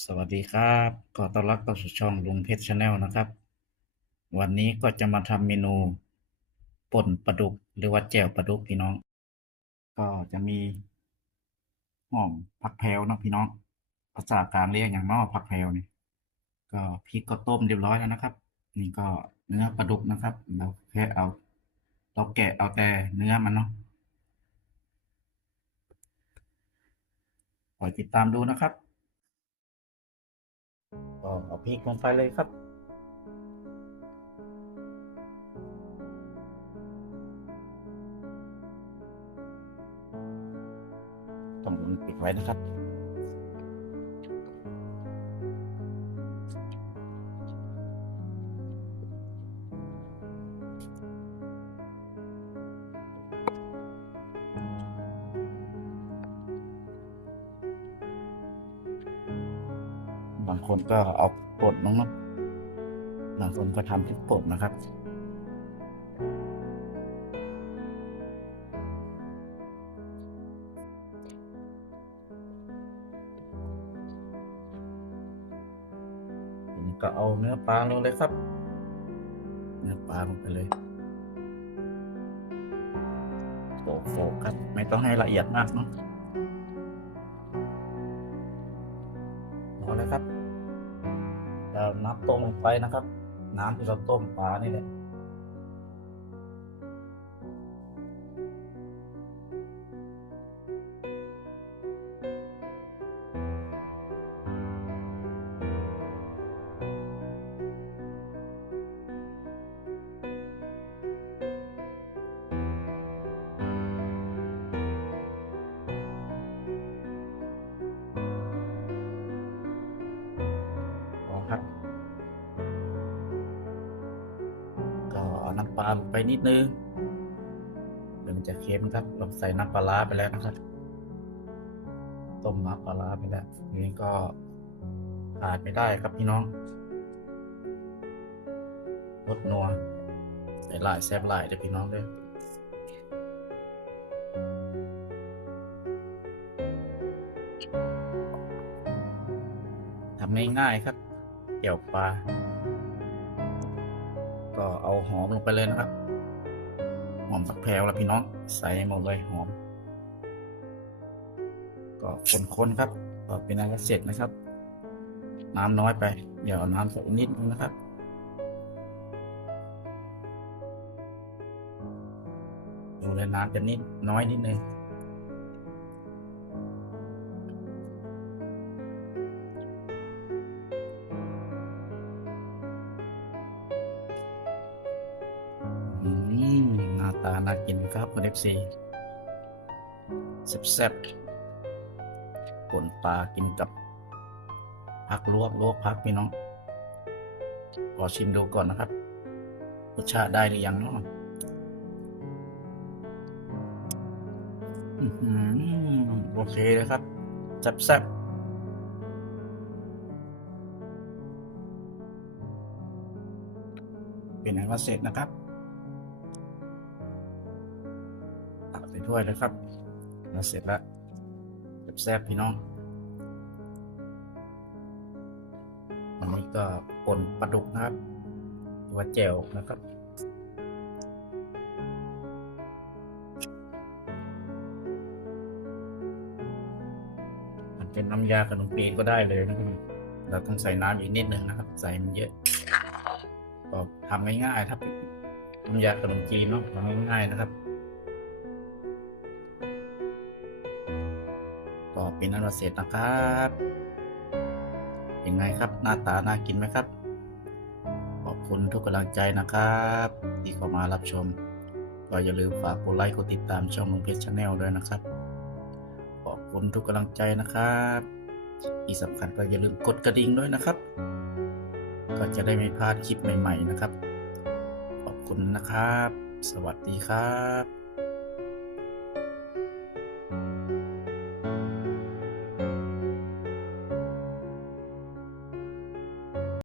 สวัสดีครับขอต้อนรับเข้าสู่ช่องลุงเพชรชาแนลนะครับ วันนี้ก็จะมาทำเมนูป่นปลาดุกหรือว่าแจ่วปลาดุกพี่น้อง ก็จะมีหอมผักแพรวนะพี่น้อง ภาษากลางเรียกอย่างเนาะผักแพรวนี่ก็พริกก็ต้มเรียบร้อยแล้วนะครับ นี่ก็เนื้อปลาดุกนะครับ เราแค่เอาเราแกะเอาแต่เนื้อมันเนาะคอยติดตามดูนะครับ พิกลงไปเลยครับ ต้องปิดไว้นะครับบางคนก็เอา ป่นลงเนาะบางคนก็ทำพริกป่นนะครับนี้ก็เอาเนื้อปลาลงเลยครับ เนื้อปลาลงไปเลยโขลกๆครับ ไม่ต้องให้ละเอียดมากเนาะพอแล้วครับ นับต้มลงไปนะครับ น้ำที่เราต้มปลานี่แหละ น้ำปลาลงไปนิดนึงเดี๋ยวมันจะเค็มครับเราใส่น้ำปลาร้าไปแล้วนะครับ ต้มน้ำปลาร้าไปแล้วนี้ก็ขาดไม่ได้ครับพี่น้องรสนัวใส่ลายแซ่บลายเดี๋ยวพี่น้องด้วยทำง่ายๆครับ เกี่ยวปลา ก็เอาหอมลงไปเลยนะครับ หอมผักแพรวแล้วพี่น้องใส่หมดเลยหอม ก็คนๆครับ ก็เป็นอันเสร็จนะครับ น้ำน้อยไป เดี๋ยวเอาน้ำใส่นิดนึงนะครับดูเลยน้ำจะนิดน้อยนิดนึง ตาน่ากินครับคุณเอฟซีแซ่บๆป่นปลากินกับผักลวกลวกผักพี่น้องขอชิมดูก่อนนะครับรสชาติได้หรือยังเนาะอื้อหือโอเคเลยครับแซ่บๆเป็นอันว่าเสร็จนะครับ ตักใส่ถ้วยเลยครับแล้วเสร็จแล้วแซ่บๆพี่น้องอันนี้ก็ป่นปลาดุกนะครับตัวแจ่วนะครับมันเป็นน้ำยาขนมปีนก็ได้เลยนะครับเราต้องใส่น้ำอีกนิดนึงนะครับ ใส่มันเยอะก็ทำง่ายๆครับน้ำยาขนมจีนเนาะทำง่ายๆนะครับ ก็เป็นอันว่าเสร็จนะครับเป็นไงครับหน้าตาน่ากินไหมครับ ขอบคุณทุกกำลังใจนะครับที่เข้ามารับชม ก็อย่าลืมฝากกดไลค์กดติดตามช่องลุงเพชรชาแนลด้วยนะครับ ขอบคุณทุกกำลังใจนะครับที่สำคัญก็อย่าลืมกดกระดิ่งด้วยนะครับ ก็จะได้ไม่พลาดคลิปใหม่ ๆนะครับ ขอบคุณนะครับ สวัสดีครับ